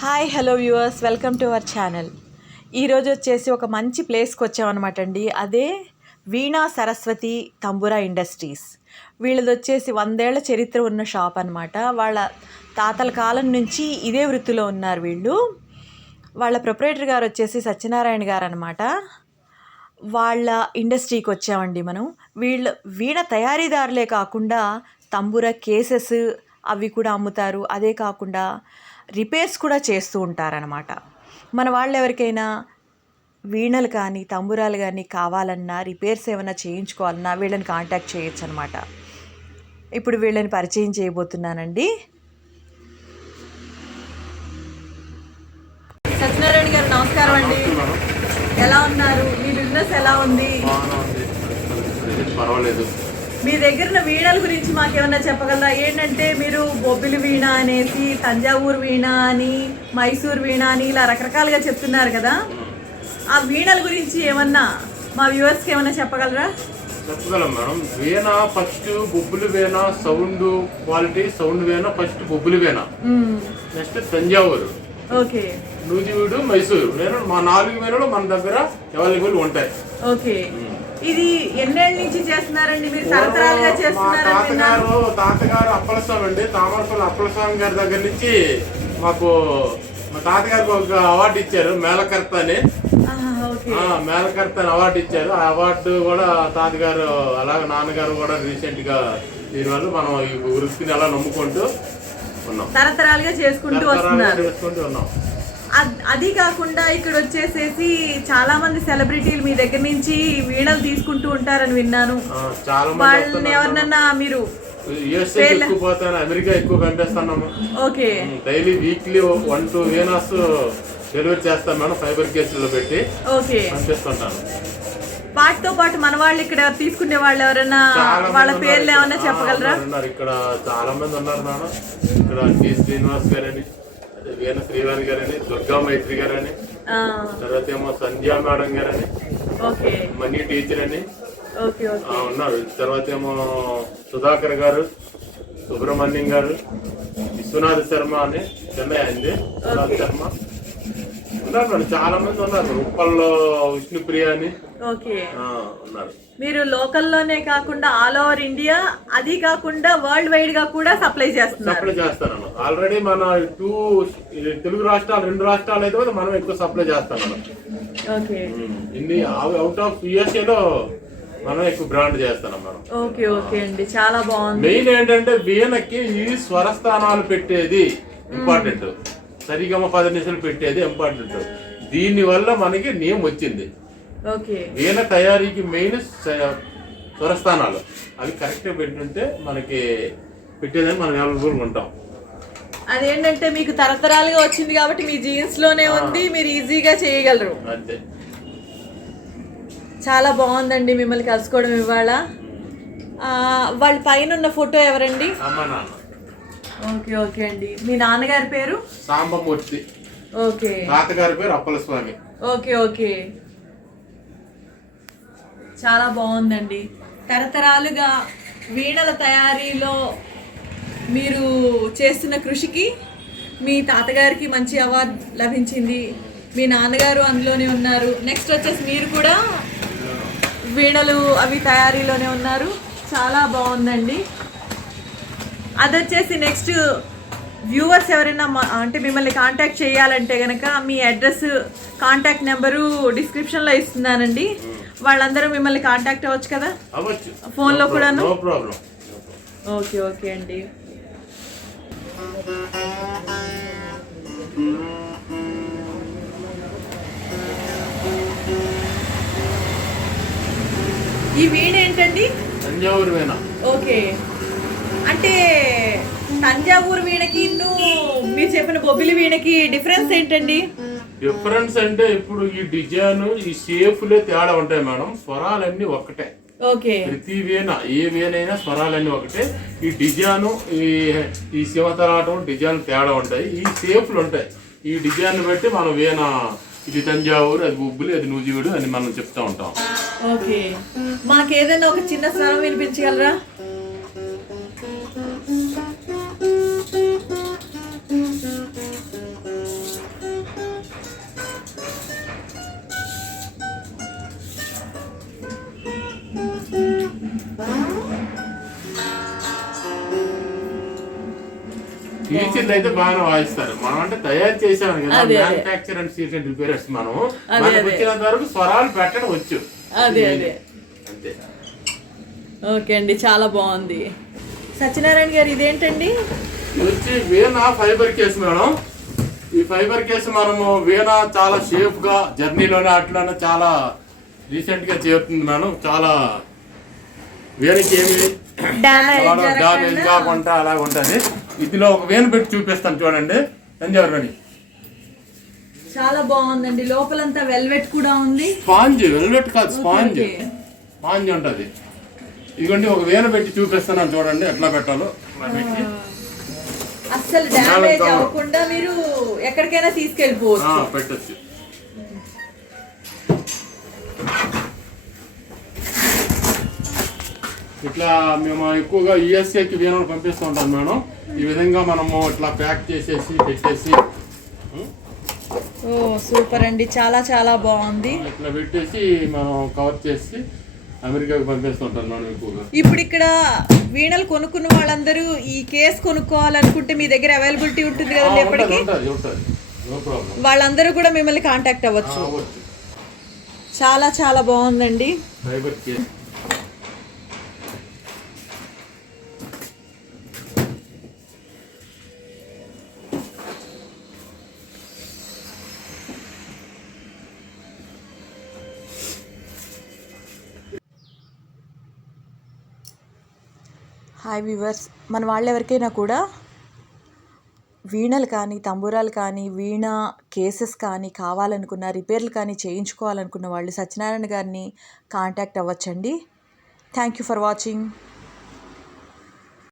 Hi hello viewers, welcome to our channel. ఈరోజు వచ్చేసి ఒక మంచి ప్లేస్కి వచ్చామన్నమాట అండి. అదే వీణా సరస్వతి తంబురా ఇండస్ట్రీస్. వీళ్ళది వచ్చేసి 100 ఏళ్ల చరిత్ర ఉన్న షాప్ అనమాట. వాళ్ళ తాతల కాలం నుంచి ఇదే వృత్తిలో ఉన్నారు వీళ్ళు. వాళ్ళ ప్రొప్రైటర్ గారు వచ్చేసి సత్యనారాయణ గారు అనమాట. వాళ్ళ ఇండస్ట్రీకి వచ్చామండి మనం. వీణ తయారీదారులే కాకుండా తంబురా కేసెస్ అవి కూడా అమ్ముతారు. అదే కాకుండా రిపేర్స్ కూడా చేస్తూ ఉంటారనమాట. మన వాళ్ళు ఎవరికైనా వీణలు కానీ తంబురాలు కానీ కావాలన్నా, రిపేర్స్ ఏమైనా చేయించుకోవాలన్నా వీళ్ళని కాంటాక్ట్ చేయొచ్చు అనమాట. ఇప్పుడు వీళ్ళని పరిచయం చేయబోతున్నానండి. సత్యనారాయణ గారు నమస్కారం అండి. ఎలా ఉన్నారు? మీ బిజినెస్ ఎలా ఉంది? పర్వాలేదు. మీ దగ్గర వీణల గురించి మాకేమన్నా చెప్పగలరా? ఏంటంటే మీరు బొబ్బిలి వీణ అనేసి, తంజావూరు వీణ అని, మైసూర్ వీణ అని ఇలా రకరకాలుగా చెప్తున్నారు కదా. ఆ వీణల గురించి ఏమన్నా మా వ్యూవర్స్కి ఏమన్నా చెప్పగలరా? చెప్పగలం మేడం. వీణ ఫస్ట్ బొబ్బిలి వీణ సౌండ్ క్వాలిటీ, సౌండ్ వీణ ఫస్ట్ బొబ్బిలి వీణ, నెక్స్ట్ తంజావూరు, ఓకే, నూజివీడు, మైసూరు వీణ. మా 4 వీణలు మన దగ్గర అవైలబుల్ ఉంటాయి. ఓకే. ఇది ఎన్నేళ్ళ నుంచి చేస్తున్నారండి మీరు? తరతరాలుగా చేస్తున్నారు? తాతగారు అప్పలస్వామి అండి, తామరపల్లి అప్పలస్వామి గారి దగ్గర నుంచి మాకు మా తాతగారికి ఒక అవార్డు ఇచ్చారు, మేళకర్త అని. మేళకర్త అని అవార్డు ఇచ్చారు. ఆ అవార్డు కూడా తాతగారు అలాగే నాన్నగారు కూడా రీసెంట్ గా దీనివల్ల మనం ఈ వృత్తిని అలా నమ్ముకుంటూ ఉన్నాం, తరతరాలుగా చేసుకుంటూ ఉన్నాం. అది కాకుండా ఇక్కడ వచ్చేసేసి చాలా మంది సెలబ్రిటీలు మీ దగ్గర నుంచి వీణలు తీసుకుంటూ ఉంటారని విన్నాను. వాళ్ళని ఎవరినన్నా మీరు ఎక్కువ పోతాను, అమెరికా ఎక్కువ కనిపిస్తున్నాము. ఓకే, డైలీ వీక్లీ 1-2 వీనాస్ డెలివరీ చేస్తాం మేడం, ఫైబర్ కేసుల్లో పెట్టి. ఓకే, చేస్తుంటాను. వాటితో పాటు మన వాళ్ళు ఇక్కడ తీసుకునే వాళ్ళు ఎవరైనా వాళ్ళ పేర్లు ఏమన్నా చెప్పగలరా? ఇక్కడ చాలా మంది ఉన్నారు మేడం. ఇక్కడ టి శ్రీనివాస్ గారని, వీణ శ్రీవాణి గారని, దుర్గా మైత్రి గారని, తర్వాత ఏమో సంధ్యా మేడం గారని, మనీ టీచర్ అని ఉన్నారు. తర్వాత ఏమో సుధాకర్ గారు, సుబ్రహ్మణ్యం గారు, విశ్వనాథ్ శర్మ అని చెన్నై అయింది, విశ్వనాథ్ శర్మ ఉన్నారు మేడం. చాలా మంది ఉన్నారు. ఉప్పల్లో విష్ణుప్రియ అని ఉన్నారు. మీరు లోకల్లోనే కాకుండా ఆల్ ఓవర్ ఇండియా, అది కాకుండా వరల్డ్ వైడ్ గా కూడా సప్లై చేస్తాను. ఆల్రెడీ మన 2 తెలుగు రాష్ట్రాలు, 2 రాష్ట్రాలు అయితే మనం ఎక్కువ సప్లై చేస్తాను. ఇన్ని అవుట్ ఆఫ్ USA లో మనం ఎక్కువ బ్రాండ్ చేస్తున్నాం మనం. ఓకే, ఓకే అండి, చాలా బాగుంది. మెయిన్ ఏంటంటే వీణకి ఈ స్వరస్థానాలు పెట్టేది ఇంపార్టెంట్, సరిగమ 10 నిమిషాలు పెట్టేది ఇంపార్టెంట్. దీని వల్ల మనకి నేమ్ వచ్చింది. వీణ తయారీకి మెయిన్ స్వరస్థానాలు అవి కరెక్ట్ పెట్టుంటే మనకి పెట్టేదని మనం అవైలబుల్గా ఉంటాం. అదేంటంటే మీకు తరతరాలుగా వచ్చింది కాబట్టి మీ జీన్స్ లోనే ఉంది, మీరు ఈజీగా చేయగలరు. అంతే. చాలా బాగుందండి మిమ్మల్ని కలుసుకోవడం ఇవాళ. వాళ్ళ పైన ఉన్న ఫోటో ఎవరండి? అమ్మ నాన్న. ఓకే, ఓకే అండి. మీ నాన్నగారి పేరు? సాంబమూర్తి. ఓకే. తాతగారి పేరు అప్పలస్వామి. ఓకే, ఓకే, చాలా బాగుందండి. తరతరాలుగా వీణల తయారీలో మీరు చేస్తున్న కృషికి మీ తాతగారికి మంచి అవార్డు లభించింది, మీ నాన్నగారు అందులోనే ఉన్నారు. నెక్స్ట్ వచ్చేసి మీరు కూడా వీణలు అవి తయారీలోనే ఉన్నారు. చాలా బాగుందండి. అది వచ్చేసి నెక్స్ట్ వ్యూవర్స్ ఎవరైనా అంటే మిమ్మల్ని కాంటాక్ట్ చేయాలంటే కనుక మీ అడ్రస్, కాంటాక్ట్ నెంబరు డిస్క్రిప్షన్లో ఇస్తున్నానండి. వాళ్ళందరూ మిమ్మల్ని కాంటాక్ట్ అవ్వచ్చు కదా ఫోన్లో కూడాను? ఓకే, ఓకే అండి. ఈ వీణ ఏంటండి? తంజావూరు వీణ. ఓకే, అంటే తంజావూరు వీణకి మీరు చెప్పిన బొబ్బిలి వీణకి డిఫరెన్స్ ఏంటండి? డిఫరెన్స్ అంటే ఇప్పుడు ఈ డిజైన్, ఈ షేపులే తేడా ఉంటాయి మేడం. స్వరాలన్నీ ఒకటే. ఓకే, ప్రతి వీణ, ఏ వీణ అయినా స్వరాలన్నీ ఒకటే. ఈ డిజైన్, ఈ శివతరాటం డిజైన్ తేడా ఉంటాయి. ఈ షేపులు ఉంటాయి. ఈ డిజైన్ బట్టి మనం వీణ, ఇది తంజావూరు, అది బొబ్బిలి, అది నూజివీడు అని మనం చెప్తా ఉంటాం. ఓకే, మాకేదైనా ఒక చిన్న స్వరం వినిపించగలరా? టీచర్లు అయితే బాగానే వాయిస్తారు. మనం అంటే తయారు చేసాము కదా, manufacture and seat and repairers. మనం మనకు వచ్చినంత వరకు స్వరాలు పెట్టడం వచ్చు. అదే అంతే. ఓకే అండి, చాలా బాగుంది. సత్యనారాయణ గారు ఇదేంటండి? ఇది వచ్చి వీణా ఫైబర్ కేసు మేడం. ఈ ఫైబర్ కేసు మనము వీణా చాలా సేఫ్ గా జర్నీలోనే అట్లనే చాలా రీసెంట్ గా చేరుతుంది మేడం. చాలా వీణకి ఏమి డామేజ్ కాకుండా అలాగ ఉంటుంది. ఇదిలో ఒక వేను పెట్టి చూపిస్తాను చూడండి. తంజావూరుని చాలా బాగుందండి. లోపలంతా వెల్వెట్ కూడా ఉంది. స్పాంజ్, వెల్వెట్ కాదు, స్పాంజ్ ఉంటుంది. ఇదిగోండి ఒక వేను పెట్టి చూపిస్తున్నాను చూడండి ఎట్లా పెట్టాలో. అస్సలు డ్యామేజ్ అవ్వకుండా మీరు ఎక్కడికైనా తీసుకెళ్ళిపోవచ్చు, పెట్టచ్చు. ఇట్లా మేము ఎక్కువగా యుఎస్ఏకి వీణలు పంపిస్తూ ఉంటాం మేడం. ఈ విధంగా మనము ఇట్లా ప్యాక్ చేసేసి పెట్టేసి. ఓ సూపర్ అండి, చాలా చాలా బాగుంది. ఇట్లా పెట్టేసి మనం కవర్ చేసి అమెరికాకి పంపిస్తుంటాం మేడం ఎక్కువగా. ఇప్పుడు ఇక్కడ వీణలు కొనుక్కున్న వాళ్ళందరూ ఈ కేసు కొనుక్కోవాలనుకుంటే మీ దగ్గర అవైలబిలిటీ ఉంటుంది కదండి ఎప్పటికీ? వాళ్ళందరూ కూడా మిమ్మల్ని కాంటాక్ట్ అవ్వచ్చు. చాలా చాలా బాగుందండి. Fibre case. హాయ్ వ్యూవర్స్, మన వాళ్ళెవరికైనా కూడా వీణలు కానీ, తంబూరాలు కానీ, వీణ కేసెస్ కానీ కావాలనుకున్న, రిపేర్లు కానీ చేయించుకోవాలనుకున్న వాళ్ళు సత్యనారాయణ గారిని కాంటాక్ట్ అవ్వచ్చండి. Thank you for watching.